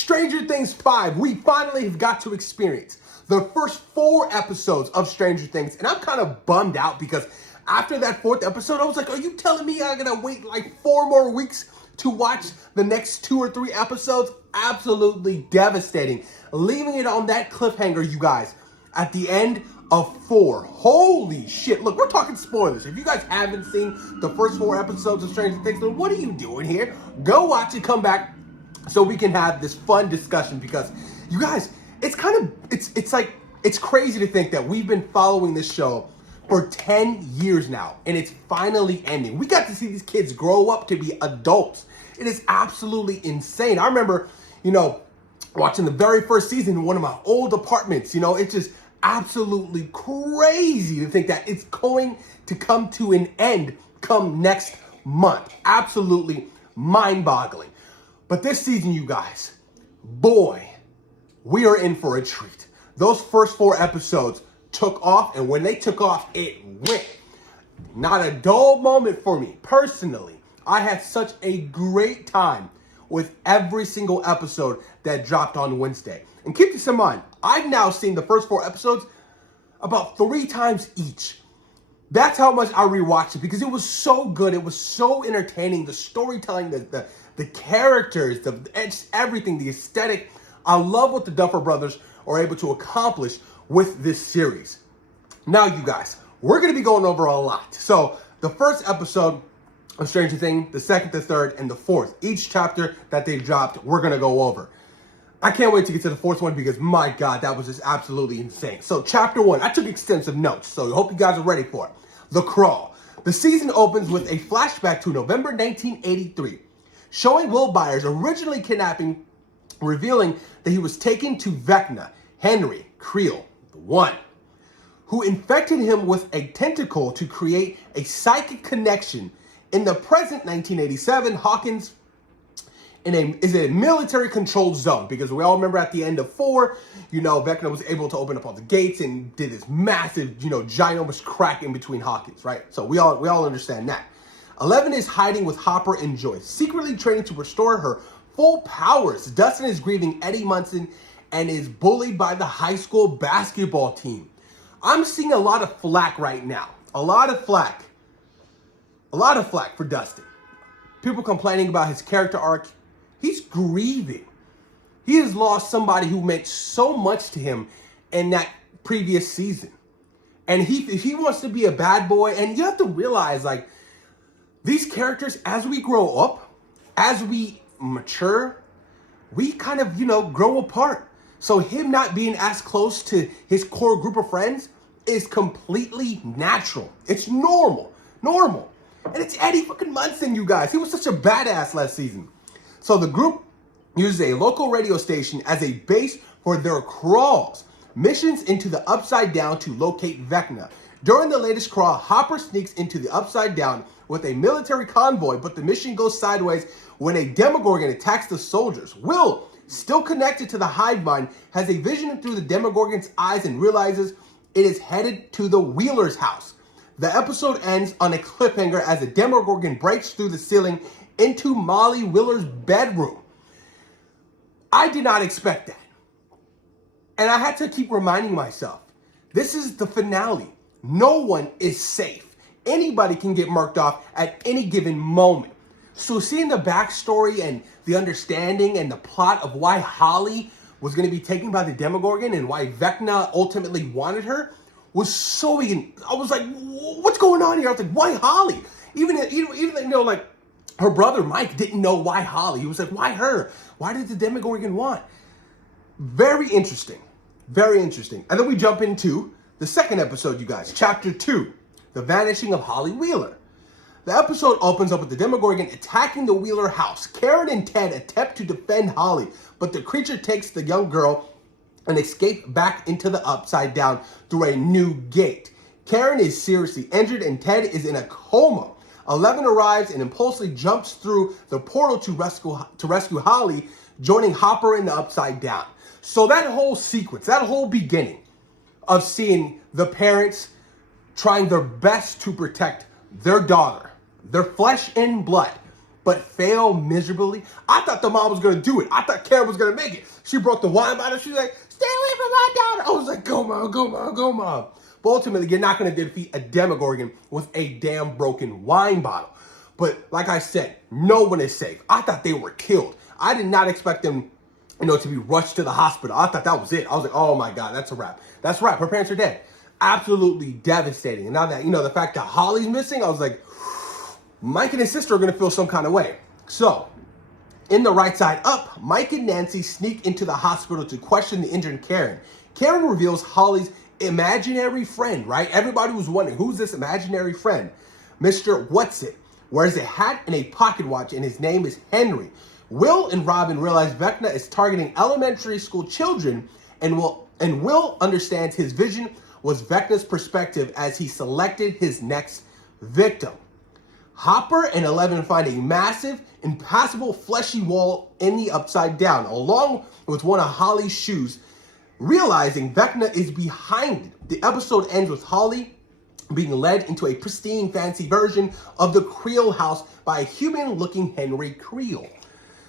Stranger Things 5, we finally have got to experience the first 4 episodes of Stranger Things, and I'm kind of bummed out because after that 4th episode, I was like, are you telling me I gotta wait like 4 more weeks to watch the next 2 or 3 episodes? Absolutely devastating. Leaving it on that cliffhanger, you guys, at the end of 4. Holy shit. Look, we're talking spoilers. If you guys haven't seen the first 4 episodes of Stranger Things, then what are you doing here? Go watch it, come back so we can have this fun discussion, because you guys, it's crazy to think that we've been following this show for 10 years now, and it's finally ending. We got to see these kids grow up to be adults. It is absolutely insane. I remember, watching the very first season in one of my old apartments. It's just absolutely crazy to think that it's going to come to an end come next month. Absolutely mind-boggling. But this season, you guys, boy, we are in for a treat. Those first 4 episodes took off, and when they took off, it went. Not a dull moment for me, personally. I had such a great time with every single episode that dropped on Wednesday. And keep this in mind, I've now seen the first 4 episodes about 3 times each. That's how much I rewatched it, because it was so good. It was so entertaining. The storytelling, the characters, everything, the aesthetic. I love what the Duffer Brothers are able to accomplish with this series. Now, you guys, we're going to be going over a lot. So the first episode of Stranger Things, the second, the third, and the fourth, each chapter that they dropped, we're going to go over. I can't wait to get to the 4th one, because my God, that was just absolutely insane. So chapter 1, I took extensive notes, so I hope you guys are ready for it. The Crawl. The season opens with a flashback to November 1983, showing Will Byers originally kidnapping, revealing that he was taken to Vecna, Henry Creel, the One, who infected him with a tentacle to create a psychic connection. In the present 1987, Hawkins is a military-controlled zone, because we all remember at the end of 4, Vecna was able to open up all the gates and did this massive, ginormous crack in between Hawkins, right? So we all understand that. 11 is hiding with Hopper and Joyce, secretly training to restore her full powers. Dustin is grieving Eddie Munson and is bullied by the high school basketball team. I'm seeing a lot of flack right now. A lot of flack for Dustin. People complaining about his character arc. He's grieving. He has lost somebody who meant so much to him in that previous season. And he wants to be a bad boy. And you have to realize, these characters, as we grow up, as we mature, we kind of, grow apart. So him not being as close to his core group of friends is completely natural. It's normal. And it's Eddie fucking Munson, you guys. He was such a badass last season. So the group uses a local radio station as a base for their crawls. Missions into the Upside Down to locate Vecna. During the latest crawl, Hopper sneaks into the Upside Down with a military convoy, but the mission goes sideways when a Demogorgon attacks the soldiers. Will, still connected to the hive mind, has a vision through the Demogorgon's eyes and realizes it is headed to the Wheeler's house. The episode ends on a cliffhanger as a Demogorgon breaks through the ceiling into Molly Wheeler's bedroom. I did not expect that. And I had to keep reminding myself, this is the finale. No one is safe. Anybody can get marked off at any given moment. So seeing the backstory and the understanding and the plot of why Holly was going to be taken by the Demogorgon and why Vecna ultimately wanted her was so... I was like, what's going on here? I was like, why Holly? Even her brother Mike didn't know why Holly. He was like, why her? Why did the Demogorgon want? Very interesting. Very interesting. And then we jump into the second episode, you guys. Chapter 2, The Vanishing of Holly Wheeler. The episode opens up with the Demogorgon attacking the Wheeler house. Karen and Ted attempt to defend Holly, but the creature takes the young girl and escape back into the Upside Down through a new gate. Karen is seriously injured and Ted is in a coma. 11 arrives and impulsively jumps through the portal to rescue Holly, joining Hopper in the Upside Down. So that whole sequence, that whole beginning of seeing the parents trying their best to protect their daughter, their flesh and blood, but fail miserably. I thought the mom was going to do it. I thought Karen was going to make it. She broke the wine bottle. She was like, stay away from my daughter. I was like, go, mom, go, mom, go, mom. But ultimately, you're not going to defeat a Demogorgon with a damn broken wine bottle. But like I said, no one is safe. I thought they were killed. I did not expect them, to be rushed to the hospital. I thought that was it. I was like, oh my God, that's a wrap. That's a wrap. Her parents are dead. Absolutely devastating. And now that, the fact that Holly's missing, I was like, Mike and his sister are going to feel some kind of way. So, in the right side up, Mike and Nancy sneak into the hospital to question the injured Karen. Karen reveals Holly's imaginary friend, right? Everybody was wondering, who's this imaginary friend? Mr. What's-It wears a hat and a pocket watch, and his name is Henry. Will and Robin realize Vecna is targeting elementary school children, and Will understands his vision was Vecna's perspective as he selected his next victim. Hopper and 11 find a massive, impassable, fleshy wall in the Upside Down, along with one of Holly's shoes, realizing Vecna is behind it. The episode ends with Holly being led into a pristine, fancy version of the Creel house by a human-looking Henry Creel.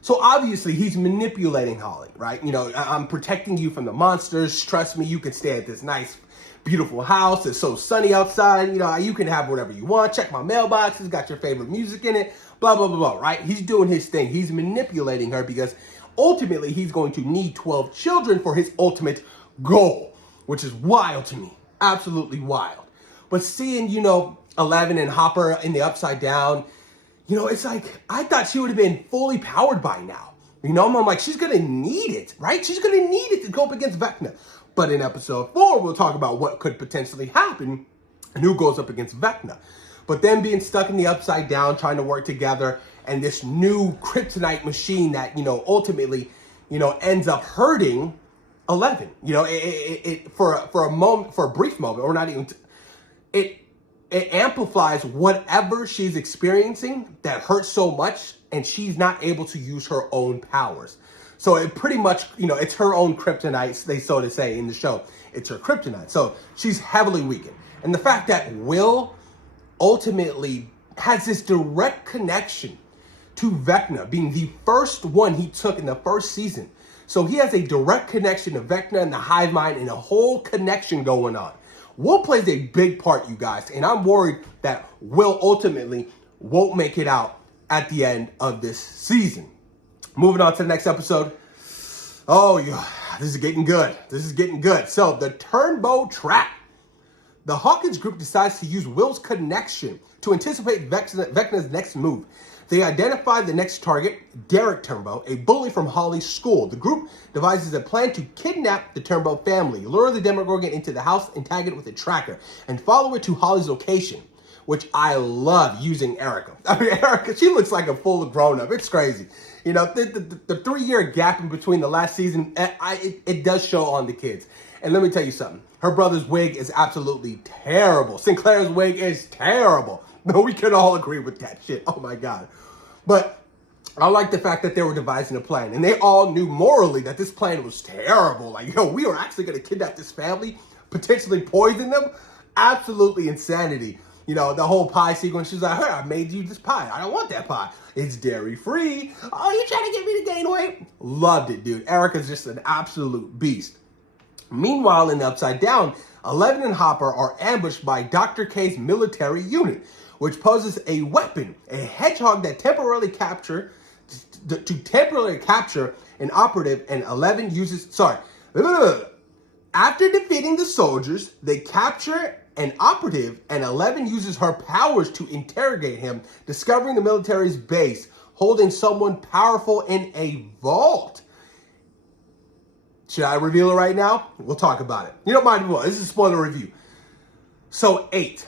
So obviously he's manipulating Holly, right? I'm protecting you from the monsters. Trust me, you can stay at this nice, beautiful house. It's so sunny outside. You can have whatever you want. Check my mailbox. It's got your favorite music in it. Blah, blah, blah, blah, right? He's doing his thing. He's manipulating her because ultimately he's going to need 12 children for his ultimate goal, which is wild to me. Absolutely wild. But seeing, 11 and Hopper in the Upside Down, it's like, I thought she would have been fully powered by now. I'm like, she's going to need it, right? She's going to need it to go up against Vecna. But in episode 4, we'll talk about what could potentially happen and who goes up against Vecna. But then being stuck in the Upside Down, trying to work together, and this new kryptonite machine that, ultimately, ends up hurting 11. For a moment, for a brief moment, or not even, it amplifies whatever she's experiencing that hurts so much, and she's not able to use her own powers. So it pretty much, it's her own kryptonite, they so to say in the show. It's her kryptonite. So she's heavily weakened. And the fact that Will ultimately has this direct connection to Vecna, being the first one he took in the first season. So he has a direct connection to Vecna and the hive mind and a whole connection going on. Will plays a big part, you guys, and I'm worried that Will ultimately won't make it out at the end of this season. Moving on to the next episode. Oh, yeah, this is getting good. This is getting good. So, the Turnbow Trap. The Hawkins group decides to use Will's connection to anticipate Vecna's next move. They identify the next target, Derek Turnbow, a bully from Holly's school. The group devises a plan to kidnap the Turnbow family, lure the Demogorgon into the house and tag it with a tracker, and follow it to Holly's location, which I love using Erica. I mean, Erica, she looks like a full grown-up. It's crazy. The 3-year gap in between the last season, it does show on the kids. And let me tell you something. Her brother's wig is absolutely terrible. Sinclair's wig is terrible. No, we can all agree with that shit. Oh, my God. But I like the fact that they were devising a plan. And they all knew morally that this plan was terrible. Like, we are actually going to kidnap this family, potentially poison them. Absolutely insanity. The whole pie sequence, she's like, hey, I made you this pie. I don't want that pie. It's dairy-free. Oh, you trying to get me to gain weight? Loved it, dude. Erica's just an absolute beast. Meanwhile, in the Upside Down, 11 and Hopper are ambushed by Dr. K's military unit, which poses a weapon, a hedgehog that temporarily capture an operative, and 11 uses, after defeating the soldiers, they capture an operative, and 11 uses her powers to interrogate him, discovering the military's base, holding someone powerful in a vault. Should I reveal it right now? We'll talk about it. You don't mind what? This is a spoiler review. So 8,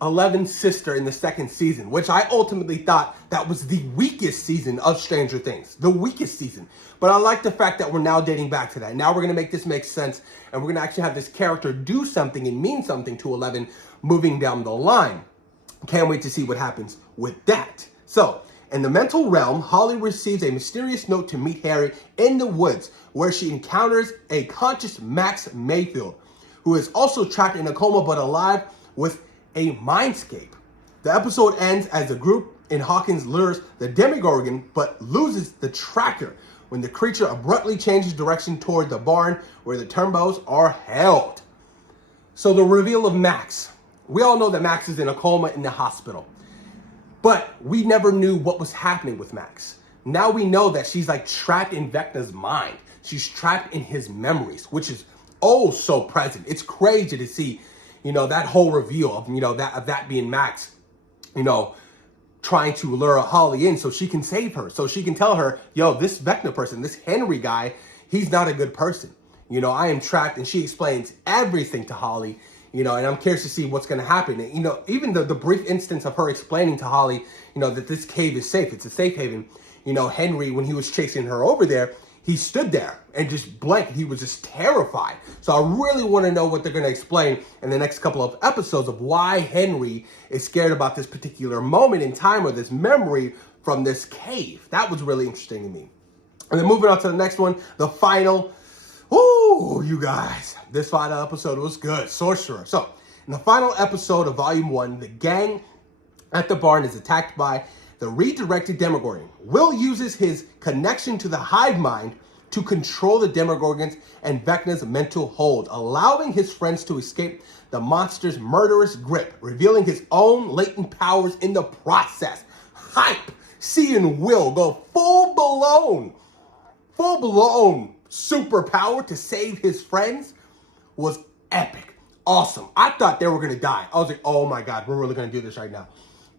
11's sister in the second season, which I ultimately thought that was the weakest season of Stranger Things. The weakest season. But I like the fact that we're now dating back to that. Now we're going to make this make sense, and we're going to actually have this character do something and mean something to 11 moving down the line. Can't wait to see what happens with that. So, in the mental realm, Holly receives a mysterious note to meet Harry in the woods, where she encounters a conscious Max Mayfield, who is also trapped in a coma but alive with a mindscape. The episode ends as the group and Hawkins lures the Demogorgon but loses the tracker when the creature abruptly changes direction toward the barn where the turbos are held. So the reveal of Max. We all know that Max is in a coma in the hospital, but we never knew what was happening with Max. Now we know that she's like trapped in Vecna's mind. She's trapped in his memories, which is oh so present. It's crazy to see, that whole reveal of, that being Max, trying to lure Holly in so she can save her, so she can tell her, yo, this Vecna person, this Henry guy, he's not a good person. I am trapped, and she explains everything to Holly, and I'm curious to see what's going to happen. And, even the brief instance of her explaining to Holly, that this cave is safe, it's a safe haven. Henry, when he was chasing her over there, he stood there and just blanked. He was just terrified. So I really want to know what they're going to explain in the next couple of episodes of why Henry is scared about this particular moment in time or this memory from this cave. That was really interesting to me. And then moving on to the next one, the final. Ooh, you guys, this final episode was good. Sorcerer. So in the final episode of Volume 1, the gang at the barn is attacked by the redirected Demogorgon. Will uses his connection to the hive mind to control the Demogorgons and Vecna's mental hold, allowing his friends to escape the monster's murderous grip, revealing his own latent powers in the process. Hype! Seeing Will go full-blown superpower to save his friends was epic. Awesome. I thought they were going to die. I was like, oh my God, we're really going to do this right now.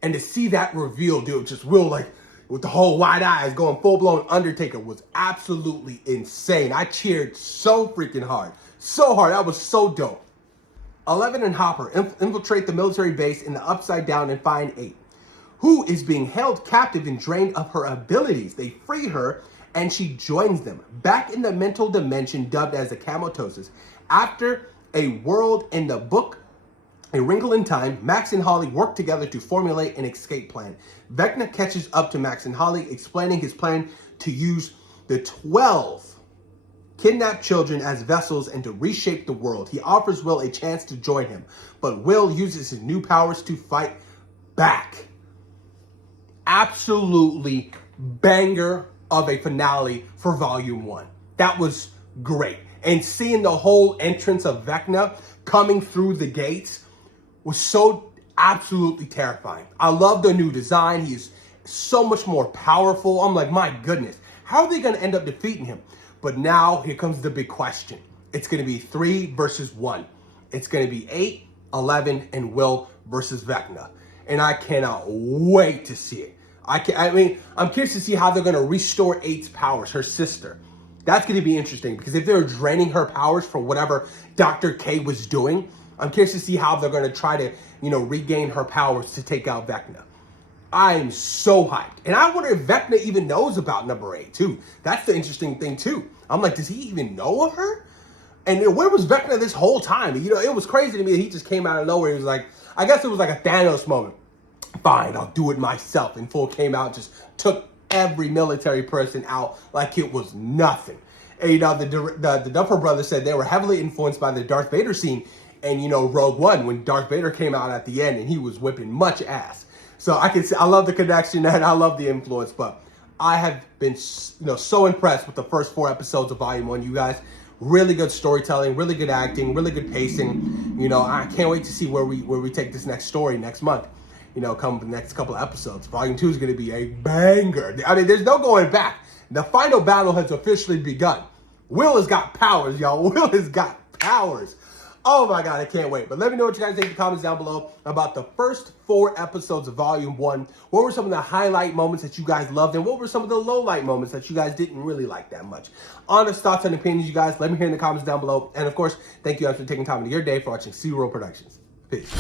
And to see that reveal, dude, just Will, like, with the whole wide eyes going full-blown Undertaker was absolutely insane. I cheered so freaking hard. So hard. That was so dope. 11 and Hopper infiltrate the military base in the Upside Down and find 8, who is being held captive and drained of her abilities. They free her, and she joins them back in the mental dimension dubbed as the Camatosis. After a world in the book, A Wrinkle in Time, Max and Holly work together to formulate an escape plan. Vecna catches up to Max and Holly, explaining his plan to use the 12 kidnapped children as vessels and to reshape the world. He offers Will a chance to join him, but Will uses his new powers to fight back. Absolutely banger of a finale for Volume 1. That was great. And seeing the whole entrance of Vecna coming through the gates was so absolutely terrifying. I love the new design. He's so much more powerful. I'm like, my goodness, how are they going to end up defeating him? But now here comes the big question. It's going to be 3 versus 1. It's going to be 8, 11, and Will versus Vecna. And I cannot wait to see it. I'm curious to see how they're going to restore 8's powers, her sister. That's going to be interesting because if they're draining her powers for whatever Dr. K was doing, I'm curious to see how they're going to try to, regain her powers to take out Vecna. I'm so hyped. And I wonder if Vecna even knows about number 8 too. That's the interesting thing too. I'm like, does he even know of her? And where was Vecna this whole time? It was crazy to me that he just came out of nowhere. He was like, I guess it was like a Thanos moment. Fine, I'll do it myself. And full came out, just took every military person out like it was nothing. And the Duffer Brothers said they were heavily influenced by the Darth Vader scene and Rogue One when Darth Vader came out at the end and he was whipping much ass. So I love the connection and I love the influence, but I have been so impressed with the first 4 episodes of Volume 1, you guys. Really good storytelling, really good acting, really good pacing. I can't wait to see where we take this next story next month. Come the next couple of episodes. Volume 2 is going to be a banger. There's no going back. The final battle has officially begun. Will has got powers, y'all. Will has got powers. Oh my God, I can't wait. But let me know what you guys think in the comments down below about the first 4 episodes of Volume 1. What were some of the highlight moments that you guys loved? And what were some of the low light moments that you guys didn't really like that much? Honest thoughts and opinions, you guys. Let me hear in the comments down below. And of course, thank you guys for taking time out of your day for watching SeaWorld Productions. Peace.